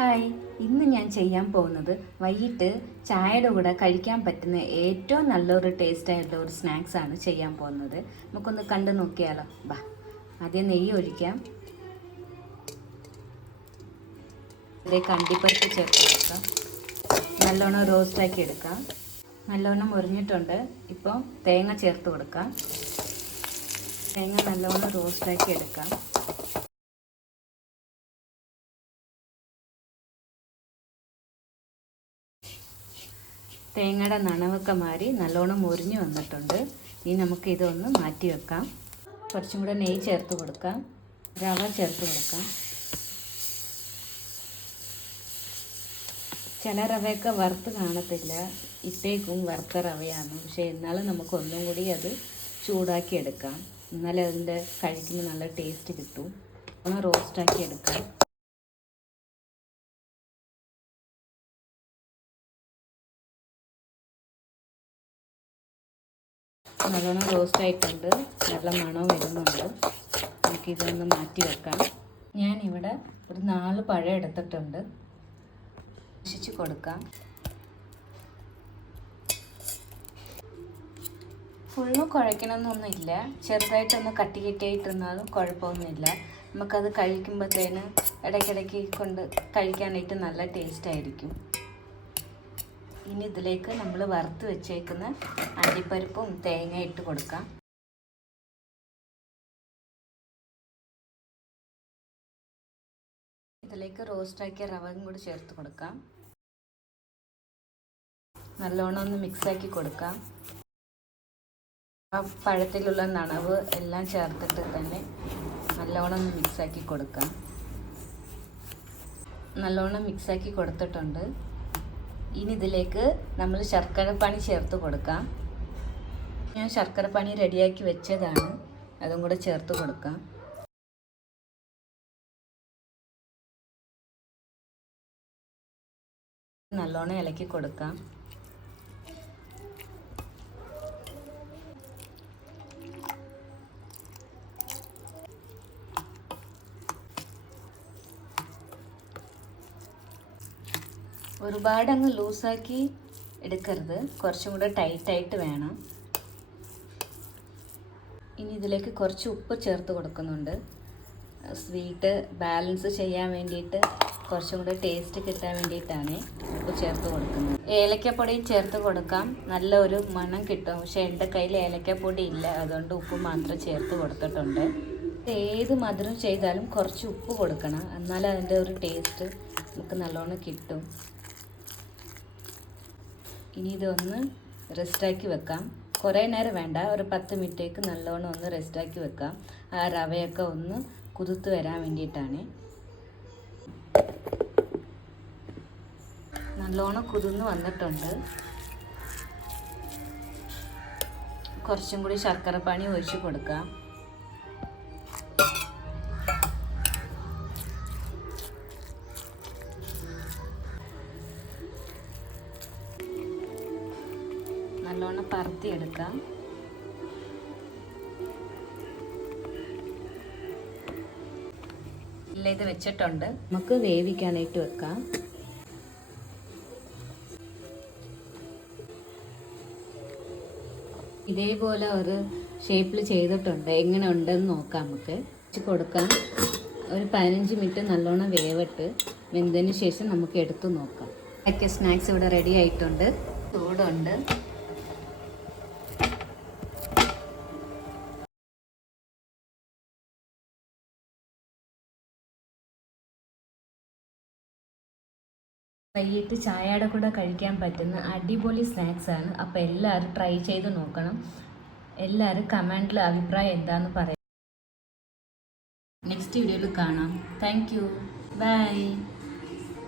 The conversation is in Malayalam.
ഹായ്, ഇന്ന് ഞാൻ ചെയ്യാൻ പോകുന്നത് വൈകിട്ട് ചായയുടെ കൂടെ കഴിക്കാൻ പറ്റുന്ന ഏറ്റവും നല്ലൊരു ടേസ്റ്റ് ആയിട്ടുള്ള ഒരു സ്നാക്സ് ആണ് ചെയ്യാൻ പോകുന്നത്. നമുക്കൊന്ന് കണ്ടു നോക്കിയാലോ. ബാ, ആദ്യം നെയ്യ് ഒഴിക്കാം. ഇതിലേക്ക് അണ്ടിപ്പരിപ്പ് ചേർത്ത് കൊടുക്കാം. നല്ലോണം റോസ്റ്റാക്കി എടുക്കാം. നല്ലോണം മുരിഞ്ഞിട്ടുണ്ട്. ഇപ്പോൾ തേങ്ങ ചേർത്ത് കൊടുക്കാം. തേങ്ങ നല്ലോണം റോസ്റ്റാക്കി എടുക്കാം. തേങ്ങയുടെ നനവൊക്കെ മാറി നല്ലോണം മുരിഞ്ഞ് വന്നിട്ടുണ്ട്. ഇനി നമുക്ക് ഇതൊന്ന് മാറ്റി വെക്കാം. കുറച്ചും കൂടെ നെയ്യ് ചേർത്ത് കൊടുക്കാം. റവ ചേർത്ത് കൊടുക്കാം. ചില റവയൊക്കെ വറുത്ത് കാണത്തില്ല, ഇട്ടേക്കും വറുത്ത റവയാണ്. പക്ഷേ എന്നാലും നമുക്ക് ഒന്നും കൂടി അത് ചൂടാക്കി എടുക്കാം. എന്നാലും അതിൻ്റെ കഴിക്കുമ്പോൾ നല്ല ടേസ്റ്റ് കിട്ടും. ഒന്ന് റോസ്റ്റാക്കി എടുക്കാം. നല്ലോണം റോസ്റ്റ് ആയിട്ടുണ്ട്. നല്ല മണം വരുന്നുണ്ട്. നമുക്കിതൊന്ന് മാറ്റി വെക്കാം. ഞാനിവിടെ ഒരു 4 പഴം എടുത്തിട്ടുണ്ട്. കുഴച്ച് കൊടുക്കാം. ഫുള്ളും കുഴക്കണമെന്നൊന്നുമില്ല. ചെറുതായിട്ടൊന്ന് കട്ടി കെട്ടിയായിട്ടിരുന്നാലും കുഴപ്പമൊന്നുമില്ല. നമുക്കത് കഴിക്കുമ്പോഴത്തേന് ഇടയ്ക്കിടയ്ക്ക് കൊണ്ട് കഴിക്കാനായിട്ട് നല്ല ടേസ്റ്റായിരിക്കും. ഇനി ഇതിലേക്ക് നമ്മൾ വറുത്ത് വെച്ചേക്കുന്ന അണ്ടിപ്പരിപ്പും തേങ്ങ ഇട്ട് കൊടുക്കാം. ഇതിലേക്ക് റോസ്റ്റാക്കിയ റവയും കൂടി ചേർത്ത് കൊടുക്കാം. നല്ലോണം ഒന്ന് മിക്സാക്കി കൊടുക്കാം. ആ പഴത്തിലുള്ള നനവ് എല്ലാം ചേർത്തിട്ട് തന്നെ നല്ലോണം ഒന്ന് മിക്സാക്കി കൊടുക്കാം. നല്ലോണം മിക്സാക്കി കൊടുത്തിട്ടുണ്ട്. ഇനി ഇതിലേക്ക് നമ്മൾ ശർക്കരപ്പാനി ചേർത്ത് കൊടുക്കാം. ഞാൻ ശർക്കരപ്പാനി റെഡിയാക്കി വെച്ചതാണ്, അതും കൂടെ ചേർത്ത് കൊടുക്കാം. നല്ലോണം ഇളക്കി കൊടുക്കാം. ഒരുപാട് അങ്ങ് ലൂസാക്കി എടുക്കരുത്, കുറച്ചും കൂടെ ടൈറ്റായിട്ട് വേണം. ഇനി ഇതിലേക്ക് കുറച്ച് ഉപ്പ് ചേർത്ത് കൊടുക്കുന്നുണ്ട്. സ്വീറ്റ് ബാലൻസ് ചെയ്യാൻ വേണ്ടിയിട്ട്, കുറച്ചും കൂടെ ടേസ്റ്റ് കിട്ടാൻ വേണ്ടിയിട്ടാണ് ഉപ്പ് ചേർത്ത് കൊടുക്കുന്നത്. ഏലക്കപ്പൊടിയും ചേർത്ത് കൊടുക്കാം. നല്ല ഒരു മണം കിട്ടും. പക്ഷേ എൻ്റെ കയ്യിൽ ഏലക്കപ്പൊടി ഇല്ല, അതുകൊണ്ട് ഉപ്പ് മാത്രം ചേർത്ത് കൊടുത്തിട്ടുണ്ട്. ഏത് മധുരം ചെയ്താലും കുറച്ച് ഉപ്പ് കൊടുക്കണം, എന്നാലും അതിൻ്റെ ഒരു ടേസ്റ്റ് നമുക്ക് നല്ലോണം കിട്ടും. ഇനി ഇതൊന്ന് റെസ്റ്റാക്കി വെക്കാം. കുറേ നേരം വേണ്ട, ഒരു 10 മിനിറ്റേക്ക് നല്ലോണം ഒന്ന് റെസ്റ്റാക്കി വെക്കാം. ആ റവയൊക്കെ ഒന്ന് കുതിർത്ത് വരാൻ വേണ്ടിയിട്ടാണ്. നല്ലോണം കുതിർന്ന് വന്നിട്ടുണ്ട്. കുറച്ചും കൂടി ശർക്കരപ്പാനി ഒഴിച്ച് കൊടുക്കാം. നല്ലോണം പരത്തിയെടുക്കാം. ഇത് വെച്ചിട്ടുണ്ട്. നമുക്ക് വേവിക്കാനായിട്ട് വെക്കാം. ഇതേപോലെ ഒരു ഷേപ്പിൽ ചെയ്തിട്ടുണ്ട്. എങ്ങനെ ഉണ്ടെന്ന് നോക്കാം. നമുക്ക് വെച്ച് കൊടുക്കാം. ഒരു 15 മിനിറ്റ് നല്ലോണം വേവിട്ട് വെന്തതിന് ശേഷം നമുക്ക് എടുത്ത് നോക്കാം. ഒക്കെ സ്നാക്സ് ഇവിടെ റെഡി ആയിട്ടുണ്ട്. ചൂടുണ്ട്. വൈകിട്ട് ചായയുടെ കൂടെ കഴിക്കാൻ പറ്റുന്ന അടിപൊളി സ്നാക്സാണ്. അപ്പോൾ എല്ലാവരും ട്രൈ ചെയ്ത് നോക്കണം. എല്ലാവരും കമൻറ്റിൽ അഭിപ്രായം എന്താണെന്ന് പറയാം. നെക്സ്റ്റ് വീഡിയോയിൽ കാണാം. Thank you. ബൈ.